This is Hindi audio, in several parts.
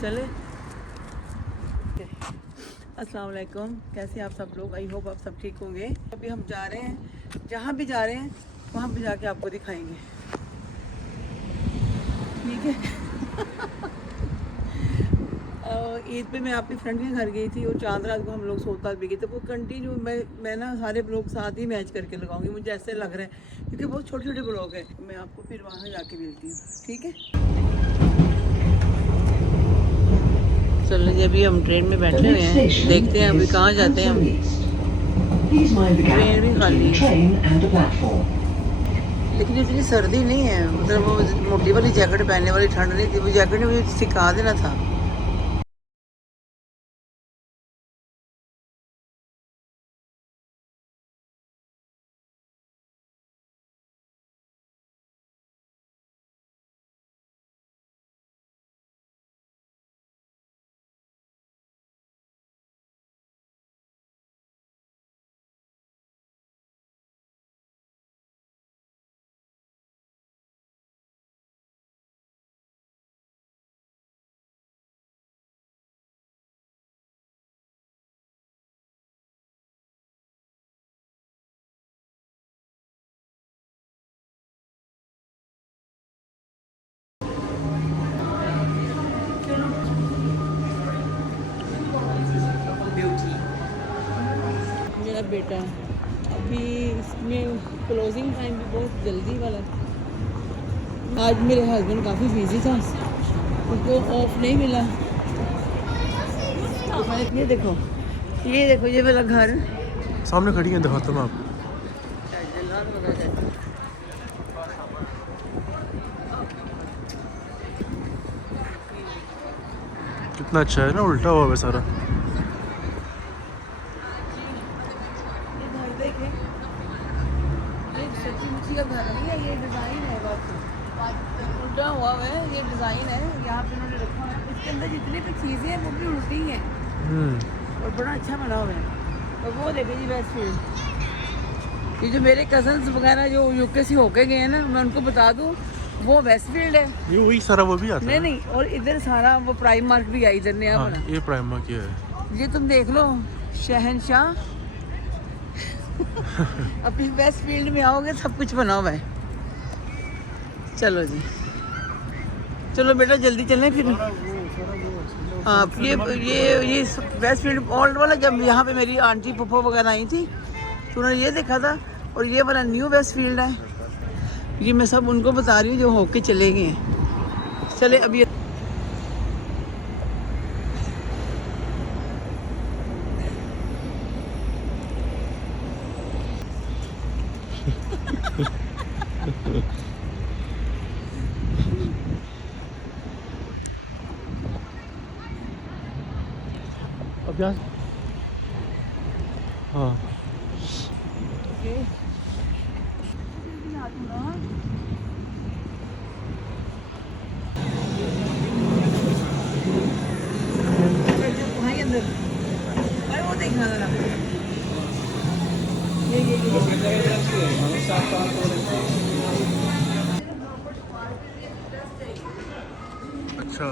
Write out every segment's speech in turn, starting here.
चले। अस्सलाम वालेकुम, कैसे आप सब लोग? आई होप आप सब ठीक होंगे। अभी हम जा रहे हैं, जहाँ भी जा रहे हैं वहाँ पे जाके आपको दिखाएंगे, ठीक है। ईद पे मैं अपनी फ्रेंड के घर गई थी और चांद रात को हम लोग सोता भी गए थे। वो कंटिन्यू मैं ना सारे ब्लॉग साथ ही मैच करके लगाऊंगी, मुझे ऐसे लग रहा है क्योंकि बहुत छोटे छोटे ब्लॉग हैं। मैं आपको फिर वहाँ जाके मिलती हूँ, ठीक है। चलो जी, अभी हम ट्रेन में बैठे हुए हैं, देखते हैं अभी कहाँ जाते हैं हम। ट्रेन भी खाली है लेकिन इतनी सर्दी नहीं है, मतलब वो मोटी वाली जैकेट पहनने वाली ठंड नहीं थी, वो जैकेट भी सिखा देना था। मेरा बेटा अभी इसमें क्लोजिंग टाइम भी बहुत जल्दी वाला है। आज मेरे हस्बैंड काफ़ी बिजी था, उनको ऑफ नहीं मिला। ये देखो, ये देखो, ये वाला घर सामने खड़ी है, दिखाता हूँ आपको। कितना अच्छा है ना, उल्टा हुआ है सारा। का घर नहीं है, ये डिज़ाइन है, बस उल्टा हुआ है, ये डिज़ाइन है यहाँ पे उन्होंने रखा है। इसके अंदर जितनी भी चीज़ें हैं वो भी उल्टी हैं और बड़ा अच्छा बना हुआ है। और वो देखिए जी वेस्ट फील्ड, ये जो मेरे कजन्स वगैरह जो यूके से होके गए हैं ना, मैं उनको बता दूँ वो वेस्ट फील्ड है। ये वही सारा वो भी आता नहीं है। नहीं, और इधर सारा वो प्राइम मार्क भी है, इधर नया बना। ये प्राइम मार्क है। ये तुम देख लो, शहनशाह। अब इस वेस्ट फील्ड में आओगे सब कुछ बना हुआ है। चलो जी, चलो बेटा जल्दी चलें फिर। हाँ, ये वेस्ट फील्ड ओल्ड वाला, जब यहाँ पे मेरी आंटी पुप्पो वगैरह आई थी तो उन्होंने ये देखा था, और ये वाला न्यू वेस्ट फील्ड है। ये मैं सब उनको बता रही हूँ जो होके चले गए हैं। चले अभी अब यहाँ हाँ अंदर, अरे वो देखना जरा, अच्छा।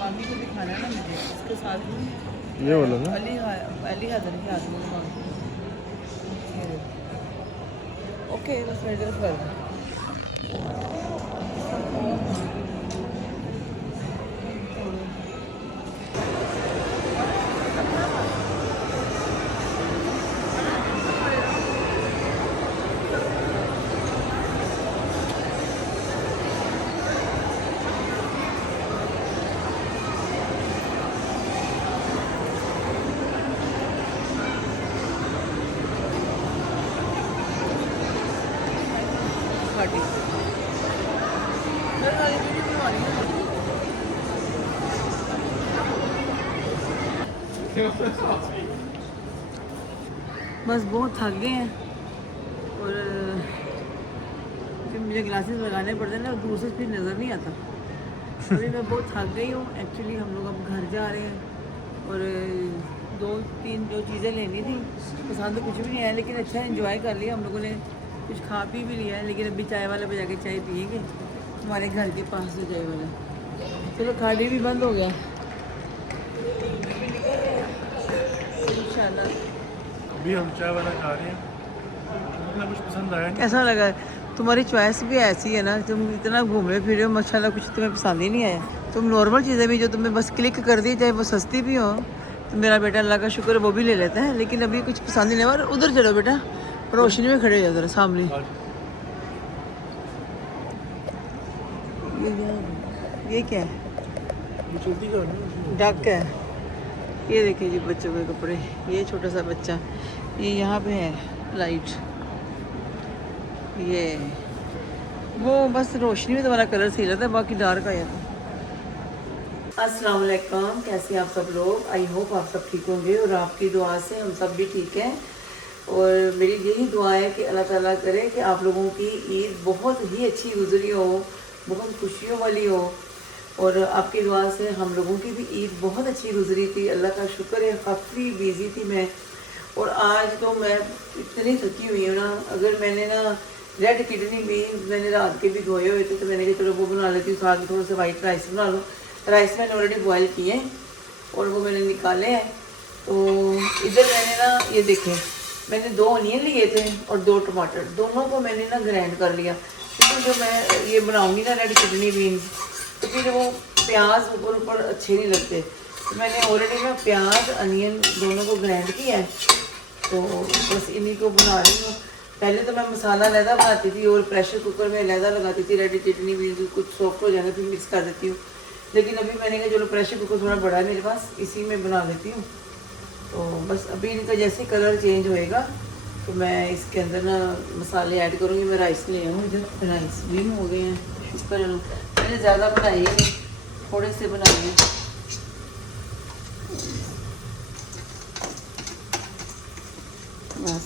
मामी को दिखाना है ना मुझे, इसके साथ में ये वाला ना, अली हैदर के हाथ में मांग। ओके, बस मेरी तरफ कर। पार्टी। बस बहुत थक गए हैं और फिर मुझे ग्लासेस लगाने पड़ते हैं ना, दूर से फिर नज़र नहीं आता। अभी मैं बहुत थक गई हूँ एक्चुअली। हम लोग अब घर जा रहे हैं और 2-3 जो चीज़ें लेनी थी, पसंद तो कुछ भी नहीं आया, लेकिन अच्छा एंजॉय कर लिया हम लोगों ने, कुछ खा पी भी लिया है। लेकिन अभी चाय वाले पे जाके चाय पिएंगे, हमारे घर के पास से चाय वाला। चलो खाड़ी भी बंद हो गया इंशाल्लाह। अभी हम चाय वाला खा रहे हैं, मतलब कुछ पसंद आया नहीं। कैसा लगा? तुम्हारी चॉइस भी ऐसी है ना, तुम इतना घूमे फिरे हो माशाल्लाह, कुछ तुम्हें पसंद ही नहीं आया। तुम नॉर्मल चीज़ें भी जो तुम्हें बस क्लिक कर दी, चाहे वो सस्ती भी हो, तो मेरा बेटा अल्लाह का शुक्र है वो भी ले लेता है। लेकिन अभी कुछ पसंद ही नहीं हुआ। उधर चलो बेटा, रोशनी में खड़े हो जरा सामने। ये क्या है? जल्दी कर डक है। ये देखिए जी बच्चों के कपड़े, ये छोटा सा बच्चा, ये यहाँ पे है लाइट, ये वो बस रोशनी में तुम्हारा कलर सही लगता है, बाकी डार्क आया था। अस्सलाम वालेकुम, कैसे हैं आप सब लोग? आई होप आप सब ठीक होंगे और आपकी दुआ से हम सब भी ठीक हैं। और मेरी यही दुआ है कि अल्लाह ताला करे कि आप लोगों की ईद बहुत ही अच्छी गुजरी हो, बहुत खुशियों वाली हो। और आपकी दुआ से हम लोगों की भी ईद बहुत अच्छी गुजरी थी, अल्लाह का शुक्र है। काफ़ी बिज़ी थी मैं, और आज तो मैं इतनी थकी हुई हूँ ना। अगर मैंने ना रेड किडनी भी मैंने रात के भी धोए हुए थे, तो मैंने कहा चलो वो बना लेती हूँ, साथ में थोड़ा सा वाइट राइस बना लो। राइस मैंने ऑलरेडी बॉयल किए हैं और वो मैंने निकाले हैं। तो इधर मैंने ना ये देखें, मैंने 2 अनियन लिए थे और 2 टमाटर, दोनों को मैंने ना ग्राइंड कर लिया, क्योंकि जो मैं ये बनाऊँगी ना रेड किडनी बीन्स, तो फिर वो प्याज ऊपर ऊपर अच्छे नहीं लगते। तो मैंने ऑलरेडी ना प्याज अनियन दोनों को ग्राइंड किया है, तो बस इन्हीं को बना रही हूँ। पहले तो मैं मसाला लहदा बनाती थी और प्रेशर कुकर में लहदा लगाती थी, रेड किडनी बीन्स कुछ सॉफ्ट हो जाएगा फिर मिक्स कर देती हूँ। लेकिन अभी मैंने कहा चलो प्रेशर कुकर थोड़ा बड़ा है मेरे पास, इसी में बना लेती हूँ। तो बस अभी इनका जैसे कलर चेंज होएगा तो मैं इसके अंदर ना मसाले ऐड करूँगी। मैं राइस ले आऊँ, इधर राइस भी हो गए हैं शुक्र। मैंने ज़्यादा बनाई है नहीं, थोड़े से बनाए हैं। बस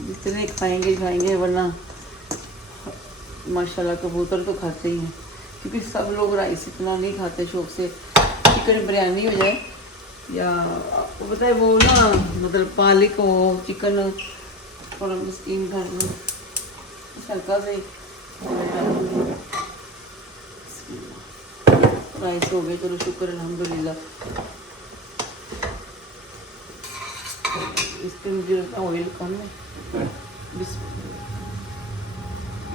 जितने खाएंगे खाएंगे, वरना माशाल्लाह कबूतर तो खाते ही हैं, क्योंकि सब लोग राइस इतना नहीं खाते शौक से। चिकन बिरयानी हो जाए या वो पता है वो ना, मतलब पालक हो, चिकन थोड़ा स्टीम कर लो हल्का से, राइस हो गए, चलो शुक्र अल्हम्दुलिल्लाह। इस पर मुझे लगता है ऑयल कम है,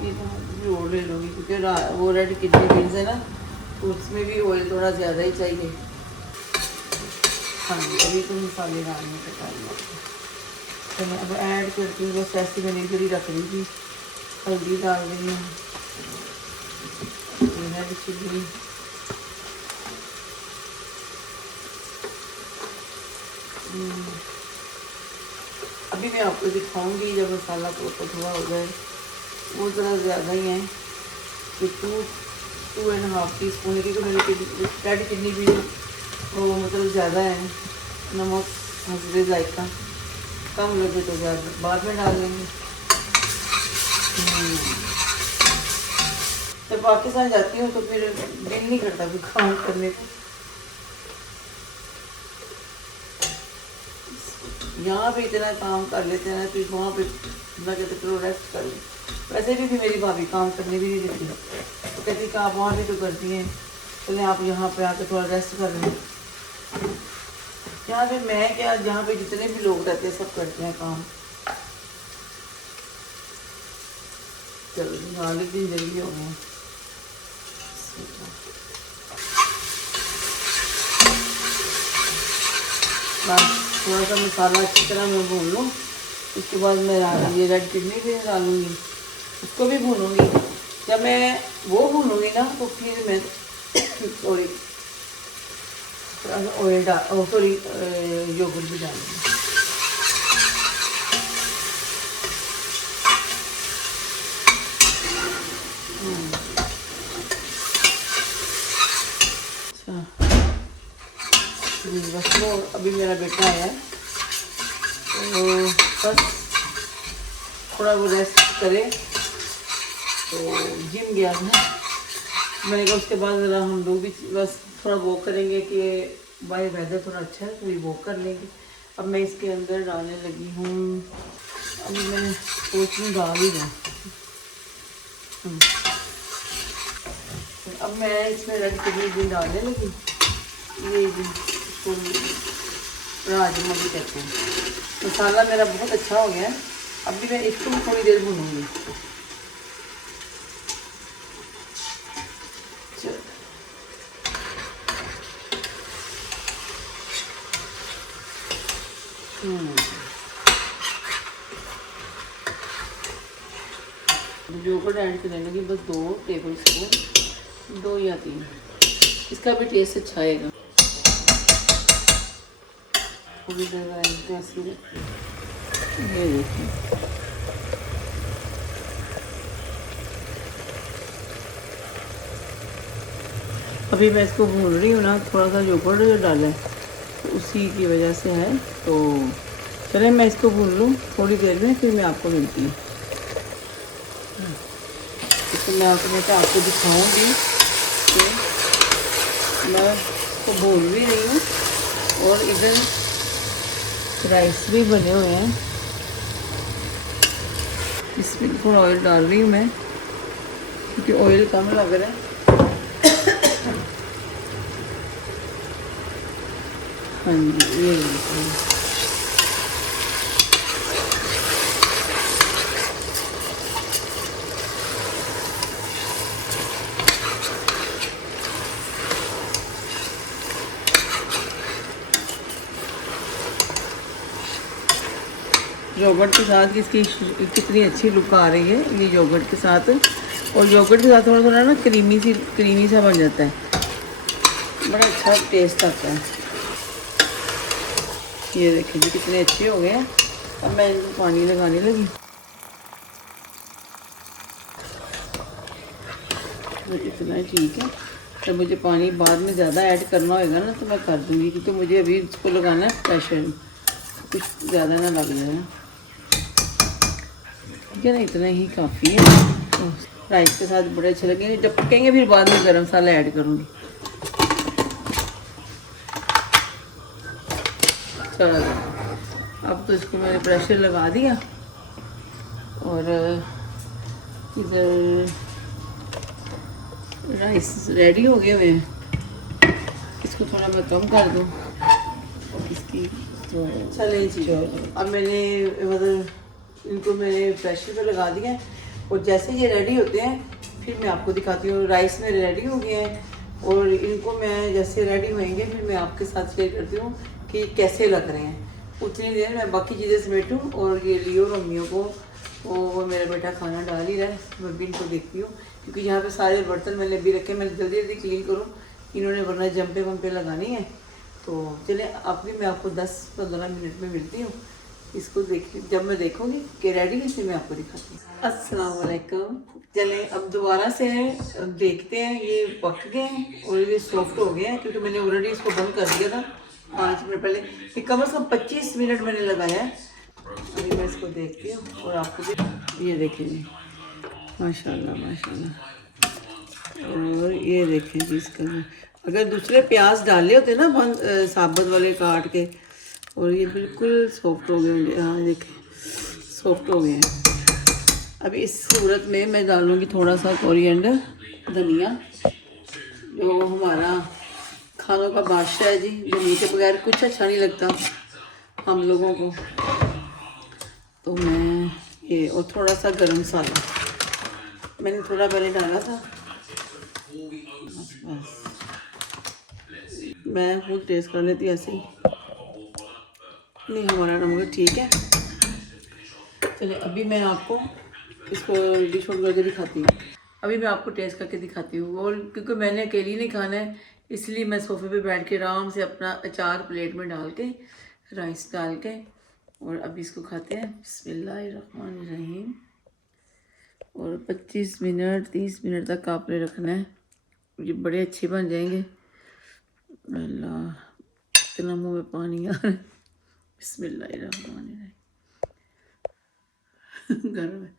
ये तो और ले लूँगी, क्योंकि वो रेड किडनी बीन्स है ना, तो उसमें भी ऑयल थोड़ा ज़्यादा ही चाहिए। हाँ जी, अभी तो मसाले डालने का टाइम है, तो मैं अब ऐड करती हूँ। बस ऐसे मैंने इधर ही रख दी थी, हल्दी डाल रही हूँ, रेड चिली, अभी मैं आपको दिखाऊंगी जब मसाला को थोड़ा हो जाए। वो ज़रा ज़्यादा ही है कि 2.5 टीस्पून, क्योंकि मेरे रेड किडनी भी वो मतलब ज़्यादा है। नमक हसबे जायका, कम लगे तो ज़्यादा बाद में डाल लेंगे। जब पाकिस्तान जाती हूँ तो फिर दिल नहीं करता फिर काम करने को। यहाँ पे इतना काम कर लेते हैं ना, फिर वहाँ पे मैं कहते चलो रेस्ट कर लें। वैसे भी मेरी भाभी काम करने भी नहीं देती, तो कहती कि आप वहाँ भी तो करती हैं, चले आप यहाँ पे आके थोड़ा रेस्ट कर लें। यहाँ पे मैं क्या, जहाँ पे जितने भी लोग रहते हैं सब करते हैं काम। चलो गार्लिक भी जल्दी हो गया। बस थोड़ा सा मसाला अच्छी तरह मैं भून लूँ, उसके बाद मैं ये रेड किडनी भी डालूँगी, उसको भी भूनूँगी। जब मैं वो भूनूँगी ना तो फिर मैं सॉरी ऑयल डाल सॉरी योगर्ट भी डालूँगी। अच्छा बस वो अभी मेरा बेटा आया है तो बस थोड़ा वो रेस्ट करे, तो जिम गया था। मैंने कहा उसके बाद ज़रा हम लोग भी बस थोड़ा वॉक करेंगे कि भाई वेदर थोड़ा अच्छा है तो भी वॉक कर लेंगे। अब मैं इसके अंदर डालने लगी हूँ, अभी मैं सोच रही डाल ही दूँ। अब मैं इसमें रेड चिली भी डालने लगी, ये भी इसको राजमा भी कहते हैं। मसाला मेरा बहुत अच्छा हो गया है, अभी मैं इसको भी थोड़ी देर भूनूंगी। योगर्ट ऐड करने लगी, बस 2 टेबल स्पून, 2 या 3, इसका भी टेस्ट अच्छा आएगा। ये देखिए अभी मैं इसको भून रही हूँ ना, थोड़ा सा योगर्ट जो डाला है तो उसी की वजह से है। तो चले मैं इसको भून लूँ थोड़ी देर में, फिर मैं आपको मिलती हूँ। तो मैं आपको दिखाऊंगी कि मैं इसको भून भी रही हूँ और इधर राइस भी बने हुए हैं। इसमें थोड़ा ऑयल डाल रही हूँ मैं क्योंकि ऑयल कम लग रहा है। हाँ जी, ये योगर्ट के साथ इसकी कितनी अच्छी लुक आ रही है ये योगर्ट के साथ। और योगर्ट के साथ थोड़ा थोड़ा ना क्रीमी सा बन जाता है, बड़ा अच्छा टेस्ट आता है। ये देखिए जी कितने अच्छे हो गए हैं। अब मैं इनको पानी लगाने लगी, तो इतना ठीक है। तो मुझे पानी बाद में ज़्यादा ऐड करना होगा ना तो मैं कर दूँगी, क्योंकि मुझे अभी इसको लगाना है प्रेशर, कुछ ज़्यादा ना लग जाए। ठीक है ना, इतना ही काफ़ी है। राइस के साथ बड़े अच्छे लगेंगे, जब पकेंगे फिर बाद में गरम मसाला ऐड करूँगी। चलो अब तो इसको मैंने प्रेशर लगा दिया और इधर राइस रेडी हो गए हुए हैं। इसको थोड़ा मैं कम कर दूँ इसकी, तो चले जी। अब मैंने मतलब इनको मैंने प्रेशर पे लगा दिया है और जैसे ये रेडी होते हैं फिर मैं आपको दिखाती हूँ। राइस मेरे रेडी हो गए हैं और इनको मैं जैसे रेडी होएंगे फिर मैं आपके साथ शेयर करती हूँ कि कैसे लग रहे हैं। उतनी देर मैं बाकी चीज़ें समेटूँ और ये लियो और मम्मियों को वो मेरा बेटा खाना डाल ही रहा है, मैं भी इनको देखती हूँ क्योंकि यहाँ पे सारे बर्तन मैंने अभी रखे, मैं जल्दी जल्दी क्लीन करूँ, इन्होंने वरना जंपे वंपे लगानी है। तो चले अब भी मैं आपको 10-15 मिनट में मिलती हूँ। इसको देखिए, जब मैं देखूँगी कि रेडी है फिर मैं आपको दिखाती हूँ। अस्सलाम वालेकुम। चले अब दोबारा से देखते हैं, ये पक गए हैं और ये सॉफ्ट हो गए हैं क्योंकि मैंने ऑलरेडी इसको बंद कर दिया था 5 मिनट पहले। ये कम से कम 25 मिनट मैंने लगाया है। अभी मैं इसको देखती हूँ और आपको भी ये देखिए माशाल्लाह माशाल्लाह। और ये देखें जी इसका, अगर दूसरे प्याज डाले होते ना बंद साबुत वाले काट के, और ये बिल्कुल सॉफ्ट हो गए होंगे। हाँ देखें सॉफ्ट हो गए हैं। अब इस सूरत में मैं डालूँगी थोड़ा सा कोरिएंडर, धनिया, जो हमारा खानों का बादशाह है जी, धनिया के बगैर कुछ अच्छा नहीं लगता हम लोगों को। तो मैं ये, और थोड़ा सा गरम मसाला मैंने थोड़ा पहले डाला था। बस मैं खुद टेस्ट कर लेती ऐसे ही, नहीं हमारा नमक ठीक है। चलिए अभी मैं आपको इसको डिश आउट करके दिखाती हूँ। अभी मैं आपको टेस्ट करके दिखाती हूँ। और क्योंकि मैंने अकेली नहीं खाना है इसलिए मैं सोफे पे बैठ के आराम से अपना अचार प्लेट में डाल के, राइस डाल के, और अभी इसको खाते हैं। बिस्मिल्लाहिर्रहमानिर्रहीम। और 25 मिनट 30 मिनट तक आपने रखना है, ये बड़े अच्छे बन जाएंगे। अल्लाह इतना मुंह में पानी आ रहा है। बिस्मिल्लाहिर्रहमानिर्रहीम। गर्म है।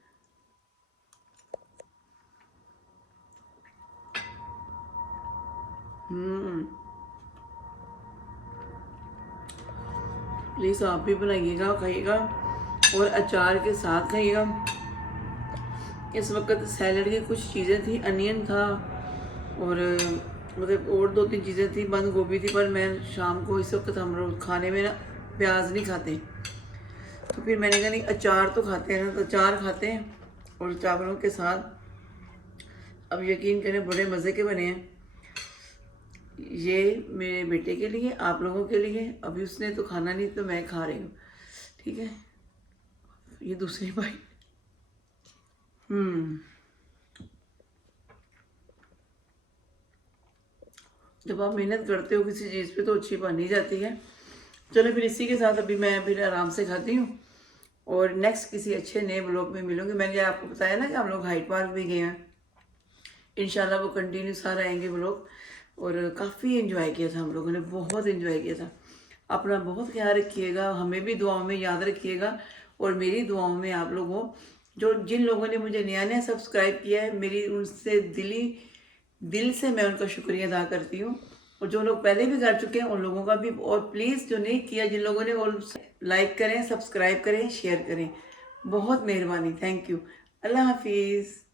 प्लीज़ आप भी बनाइएगा, खाइएगा और अचार के साथ खाइएगा। इस वक्त सैलड की कुछ चीज़ें थी, अनियन था और मतलब और 2-3 चीज़ें थी, बंद गोभी थी, पर मैं शाम को इस वक्त हम लोग खाने में ना प्याज नहीं खाते, तो फिर मैंने कहा नहीं अचार तो खाते हैं ना, तो अचार खाते हैं और चावलों के साथ। अब यकीन करें बड़े मज़े के बने हैं। ये मेरे बेटे के लिए, आप लोगों के लिए। अभी उसने तो खाना नहीं, तो मैं खा रही हूँ, ठीक है। ये दूसरी बाइट। जब आप मेहनत करते हो किसी चीज़ पे तो अच्छी बन ही जाती है। चलो फिर इसी के साथ अभी मैं फिर आराम से खाती हूँ और नेक्स्ट किसी अच्छे नए ब्लॉग में मिलूंगी। मैंने आपको बताया ना कि हम लोग हाइड पार्क भी गए हैं, इंशाल्लाह वो कंटिन्यू सारा आएंगे ब्लॉग। और काफ़ी इन्जॉय किया था हम लोगों ने, बहुत इन्जॉय किया था। अपना बहुत ख्याल रखिएगा, हमें भी दुआओं में याद रखिएगा और मेरी दुआओं में आप लोग हो। जो जिन लोगों ने मुझे नया नया सब्सक्राइब किया है, मेरी उनसे दिल से मैं उनका शुक्रिया अदा करती हूँ। और जो लोग पहले भी कर चुके हैं उन लोगों का भी, और प्लीज़ जो नहीं किया, जिन लोगों ने, वो लाइक करें, सब्सक्राइब करें, शेयर करें। बहुत मेहरबानी, थैंक यू। अल्लाह हाफिज़।